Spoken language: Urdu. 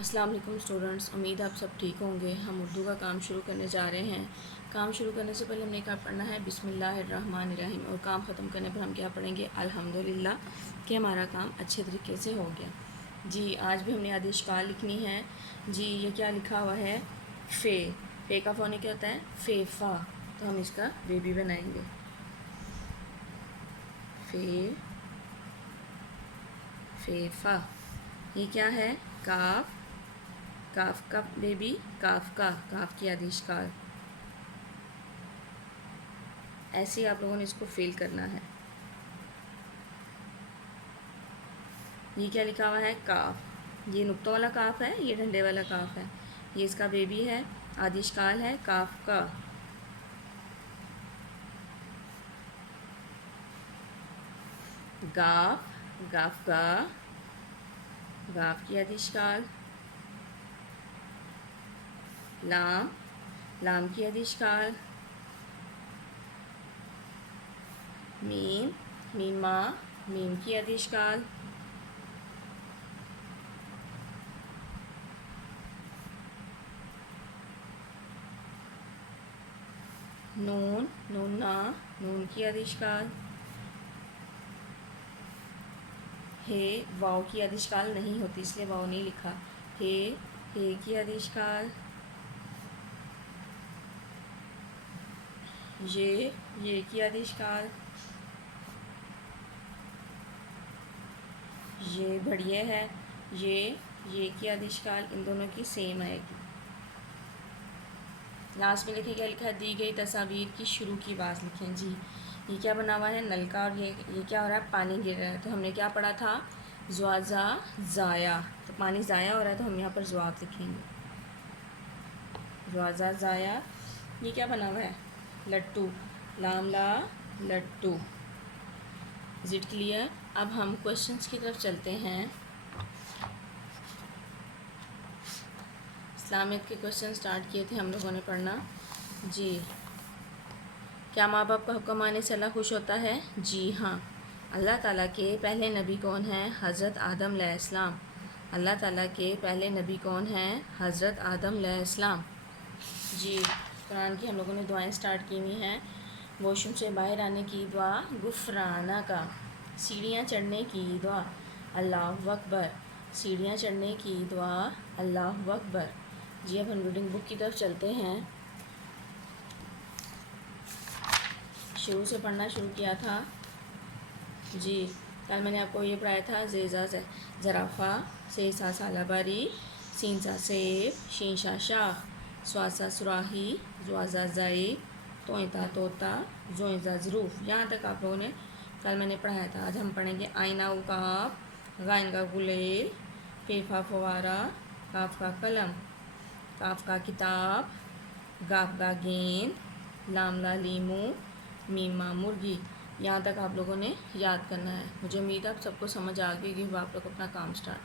السلام علیکم اسٹوڈنٹس، امید آپ سب ٹھیک ہوں گے۔ ہم اردو کا کام شروع کرنے جا رہے ہیں۔ کام شروع کرنے سے پہلے ہم نے کیا پڑھنا ہے؟ بسم اللہ الرحمن الرحیم، اور کام ختم کرنے پر ہم کیا پڑھیں گے؟ الحمدللہ، کہ ہمارا کام اچھے طریقے سے ہو گیا۔ جی آج بھی ہم نے آدیش کال لکھنی ہے۔ جی یہ کیا لکھا ہوا ہے؟ فے کا فونی کیا ہوتا ہے؟ فیفا، تو ہم اس کا بیبی بنائیں گے۔ فیفا، یہ کیا ہے؟ کاف، کاف کا بیبی، کاف کی آدیش کال۔ ایسے ہی آپ لوگوں نے اس کو فیل کرنا ہے۔ یہ کیا لکھا ہوا ہے؟ کاف، یہ نقطوں والا کاف ہے، یہ ڈنڈے والا کاف ہے، یہ اس کا بیبی ہے، آدیش کال ہے کاف کا۔ گاف کا، گاف کی آدیش کال۔ لام کی آدیش کال۔ میم کی آدیش کال۔ نون کی آدیش کال۔ واو کی آدیش کال نہیں ہوتی، اس لیے واو نہیں لکھا۔ کی آدیش کال۔ یہ کی آدیش کال۔ یہ بڑھیا ہے، یہ کی آدیش کال، ان دونوں کی سیم آئے گی۔ لاسٹ میں لکھیں، کیا لکھا ہے؟ دی گئی تصاویر کی شروع کی بات لکھیں۔ جی یہ کیا بنا ہوا ہے؟ نلکا، اور یہ کیا ہو رہا ہے؟ پانی گر رہا ہے۔ تو ہم نے کیا پڑھا تھا؟ زوازا ضائع، تو پانی ضائع ہو رہا ہے تو ہم یہاں پر زوات لکھیں گے۔ زوازا ضائع۔ یہ کیا بنا ہوا ہے؟ لٹو، لا لٹو۔ Is it clear? اب ہم کوشچنس کی طرف چلتے ہیں۔ اسلامیت کے کوشچن سٹارٹ کیے تھے ہم لوگوں نے پڑھنا۔ جی کیا ماں باپ کا حکم ماننے سے اللہ خوش ہوتا ہے؟ جی ہاں۔ اللہ تعالیٰ کے پہلے نبی کون ہیں؟ حضرت آدم علیہ السلام۔ اللہ تعالیٰ کے پہلے نبی کون ہیں؟ حضرت آدم علیہ السلام۔ جی قرآن کی ہم لوگوں نے دعائیں سٹارٹ کی ہوئی ہیں۔ واش روم سے باہر آنے کی دعا غفرانہ کا، سیڑھیاں چڑھنے کی دعا اللہ اکبر، سیڑھیاں چڑھنے کی دعا اللہ اکبر۔ جی اب ہم ریڈنگ بک کی طرف چلتے ہیں۔ شروع سے پڑھنا شروع کیا تھا۔ جی کل میں نے آپ کو یہ پڑھایا تھا، زیزا زرافہ، سے سا سالہ باری، سین سا سیب، شین شا شاخ، سواسا سراہی، زوازا زائی، توئتا طوطا، زوئزا ظروف۔ یہاں تک آپ لوگوں نے کل میں نے پڑھایا تھا۔ آج ہم پڑھیں گے آئینہ کاف، غائن کا گلیل، فیفا فوارہ، کاف کا قلم، کاف کا کتاب، گاف کا گیند، لام لا لیمو، میما مرغی۔ یہاں تک آپ لوگوں نے یاد کرنا ہے۔ مجھے امید ہے آپ سب کو سمجھ آ گئی کہ آپ لوگ اپنا کام سٹارٹ